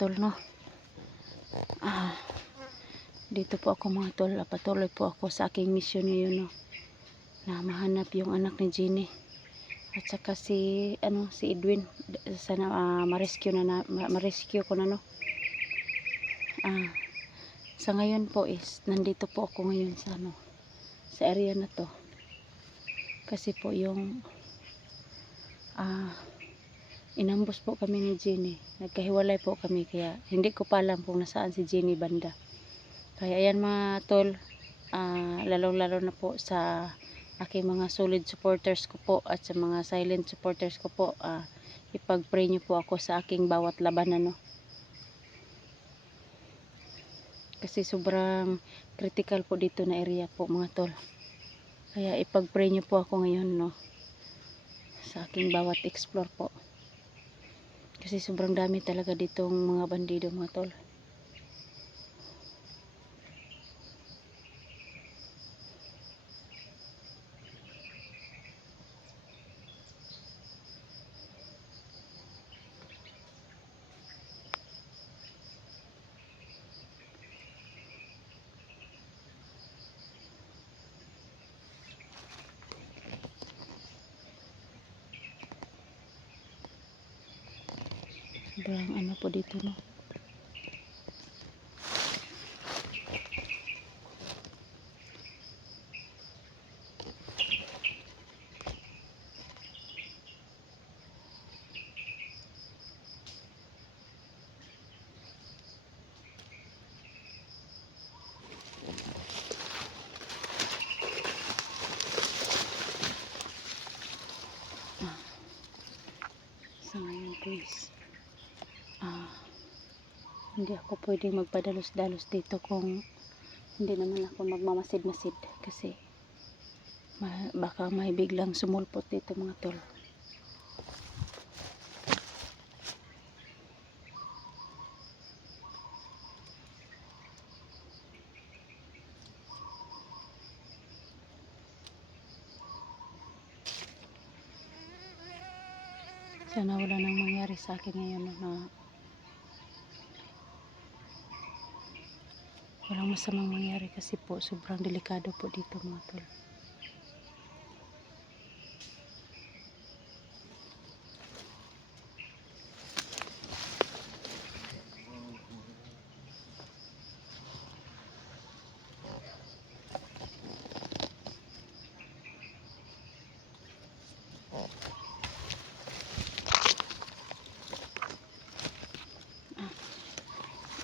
tol no? Ah, dito po ako mga tol. Ah, patuloy po ako sa aking mission ngayon no? Na mahanap yung anak ni Jenny at saka si ano si Edwin. Sana ah, ma-rescue na, na ma- ma-rescue ko na no? Ah, sa ngayon po is nandito po ako ngayon sa ano sa area na to. Kasi po yung ah inambos po kami ni Jenny. Nagkahiwalay po kami kaya hindi ko pa alam kung nasaan si Jenny banda. Kaya yan mga tol ah, lalong lalo na po sa aking mga solid supporters ko po at sa mga silent supporters ko po ah, ipag-pray niyo po ako sa aking bawat labanan no? Kasi sobrang critical po dito na area po mga tol. Kaya ipag-pray niyo po ako ngayon no? Sa aking bawat explore po kasi sobrang dami talaga ditong mga bandido mga tol sobrang ano po dito no sa ngayon guys ah, hindi ako pwedeng magpadalos-dalos dito kung hindi naman ako magmamasid-masid kasi ma- baka may biglang sumulpot dito mga tol. Sana wala nang mangyari sa akin ngayon na walang masamang mangyari kasi po sobrang delikado po dito mga tol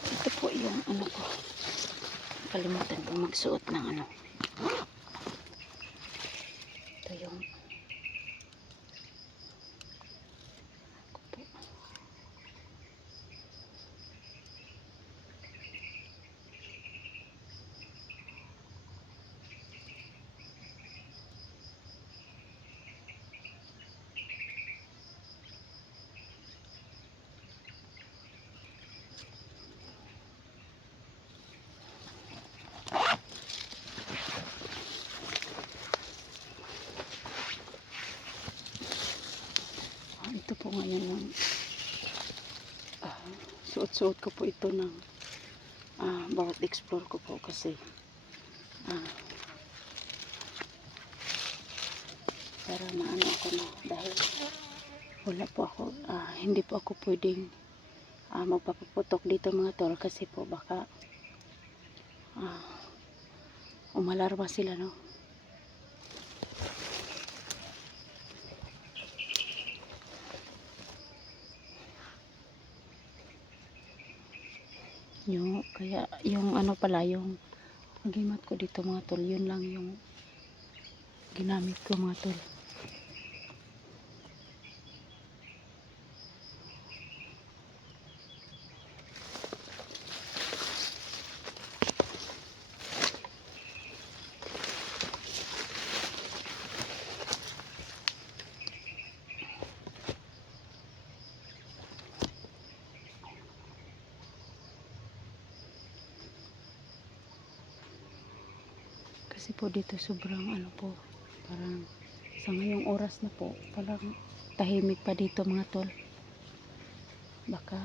ito po yung ano ko kalimutan ko magsuot ng ano. Ito yung ngayon yung ah, suot-suot ko po ito ng ah, bawat explore ko po kasi ah, para maano ako na dahil wala po ako ah, hindi po ako pwedeng ah, magpapaputok dito mga tol kasi po baka ah, umalarma sila no yung kaya yung ano pala yung pagimat ko dito mga tol yun lang yung ginamit ko mga tol kasi po dito sobrang ano po parang sa ngayong oras na po parang tahimik pa dito mga tol. Baka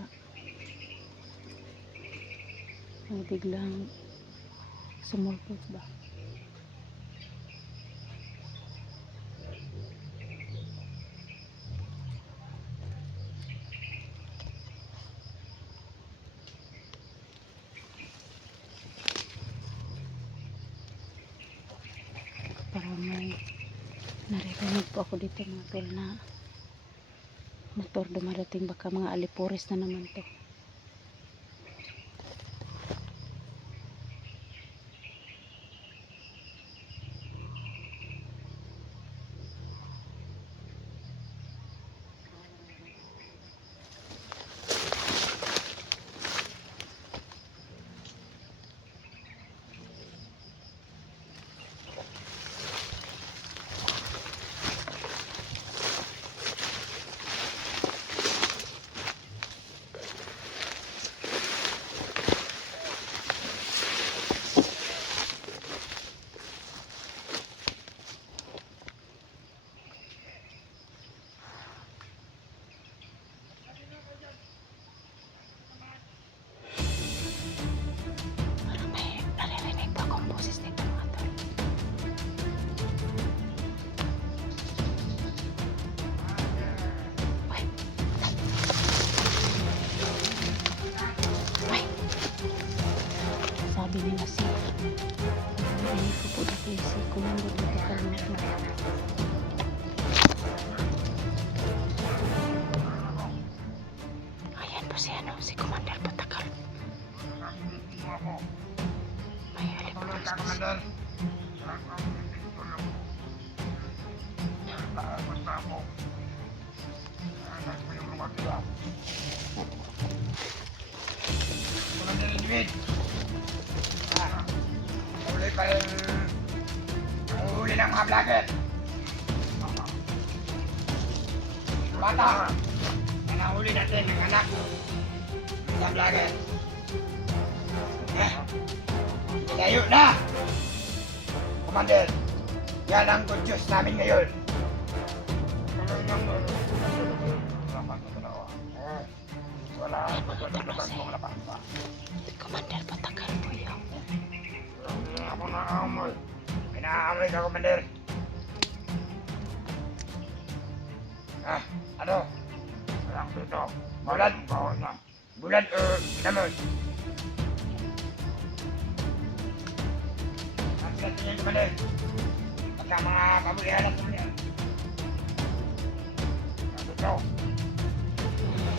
may biglang sumulpot ba? Po ako dito mga tol na motor dumarating baka mga alipuris na naman to. Vlogger. Bata, yan ang huli natin ng anak mga vlogger. Ilayo na! Commander, yan ang good news namin ngayon. Wala, Commander Patakal po yung Ako na amoy. Pinaamoy ka, Commander. Ah, ano? Walang dito. Bulan? Bulan o naman? Sila tingin, Commander. Pagka mga at tuloy. Ang dito.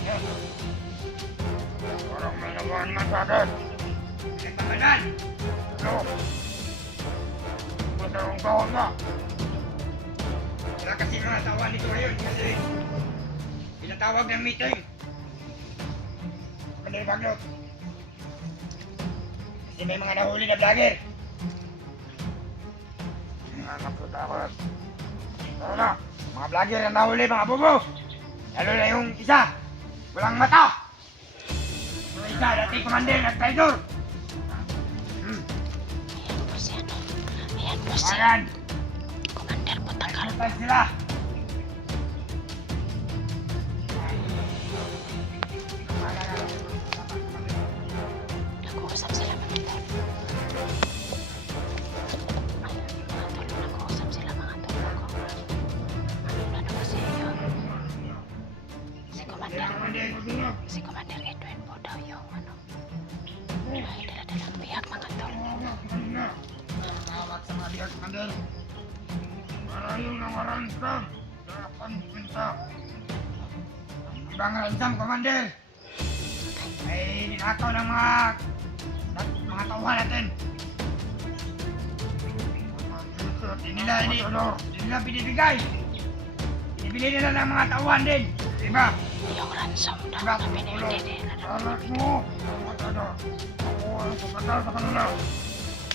Yan. Parang may naman man sa akin. Bawang na. Wala kasi mga tawa nito ngayon kasi ng meeting. Kanil Bagnot. Kasi may mga nahuli na vlogger. Ako. Ano na? Mga vlogger na nahuli, mga bubo. Lalo na yung isa. Walang mata. Yung isa, dati commander at traitor. Hmm. Ayan po si ano. Ayan po si Ayan. Commander Patakal. Ano tayo sila? Si Commander Edwin po daw yung ano. Ay, dala-dalang biyak mga tol. Tawag sa mga biyag commander. Maraming nawaran ka. Dapat pinta. Ibang ransom, commander. Ay, ninakaw ng mga mga tauhan natin. Hindi nila, hindi, hindi nila binibigay. Binibili nila ng mga tauhan din. Diba? Yung ransom daw Diba? na binibili. Ano?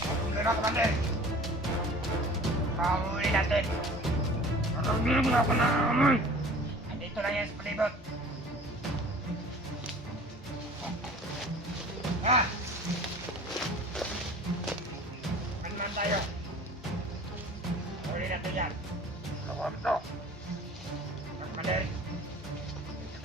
Ako na, commander. Mahuli natin. Mo na ako na amoy. Andito lang yan sa palibot. Ha? Kanman tayo. Huli natin yan. Lawag to. Commander.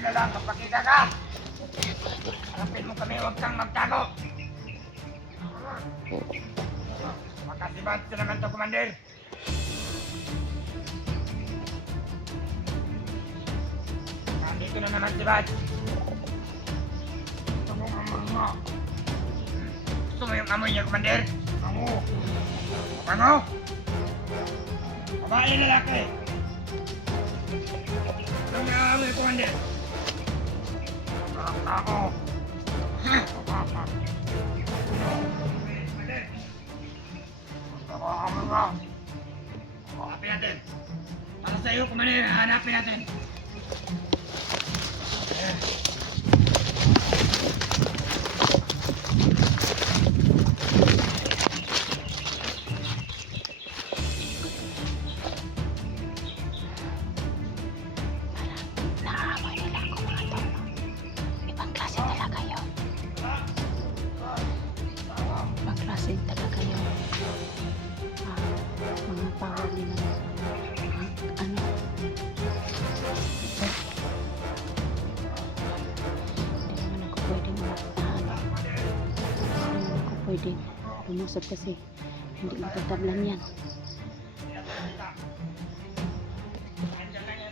Sino kang nilalang? Kapakita ka! Harapin mo kami, huwag kang magtago! Makasibad ka naman to, Commander! Nandito na naman si Bad. Gusto mong amoy mo. Gusto mo yung amoy niya, Commander? Bango! Bango! Babae lalaki! Anong naamoy, Commander? Commander! Para sa iyo, Commander, hanapin natin. Eh. Lumusot kasi hindi matatablan yan. Nandiyan lang yan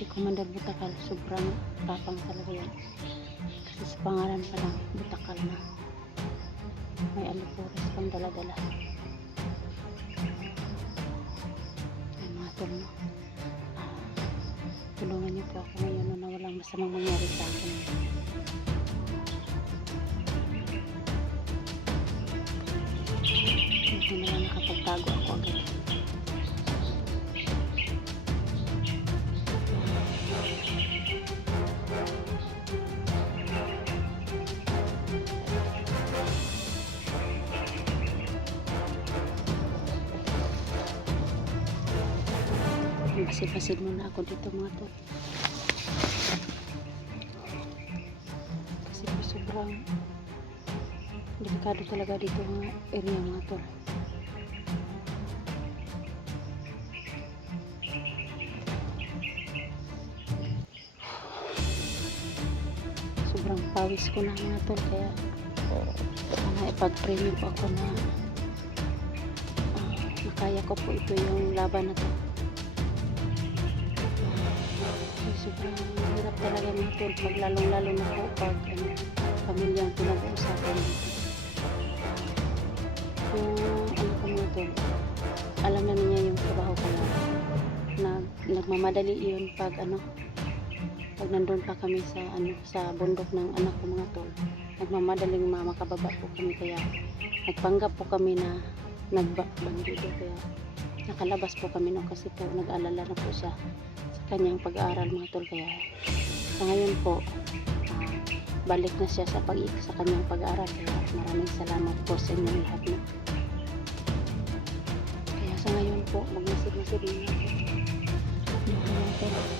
si Commander Butakal. Sobrang tapang talaga yan. Kasi sa pangalan pa lang, Butakal na. May alipores pang dala-dala. Ay mga tol, no? Ah, tulungan niyo po ako ngayon na walang masamang mangyari sa akin. Hindi na lang nakapagtago ako agad. Pasil-pasil muna ako dito mga tol. Kasi po sobrang delikado talaga dito mga area mga tol. Sobrang pawis ko na mga tol kaya sana ipag-pray po ako na uh, makaya ko po ito yung laban na to. Ay, sobrang hirap talaga mga tol pag lalong lalo na po pag ano, pamilyang pinag-uusapan dito yung ano ko mga tol alam na niya yung trabaho ko lang nag, nagmamadali yun pag ano pag nandun pa kami sa ano sa bundok ng anak ko mga tol nagmamadaling ma- makababa po kami kaya nagpanggap po kami na nagbandido kaya nakalabas po kami noon kasi po nag-alala na po siya sa kanyang pag-aaral mga tol. Kaya sa ngayon po ah, balik na siya sa pag sa kanyang pag-aaral. Kaya maraming salamat po sa inyo lahat na kaya sa ngayon po magmasig-masig na po. Natin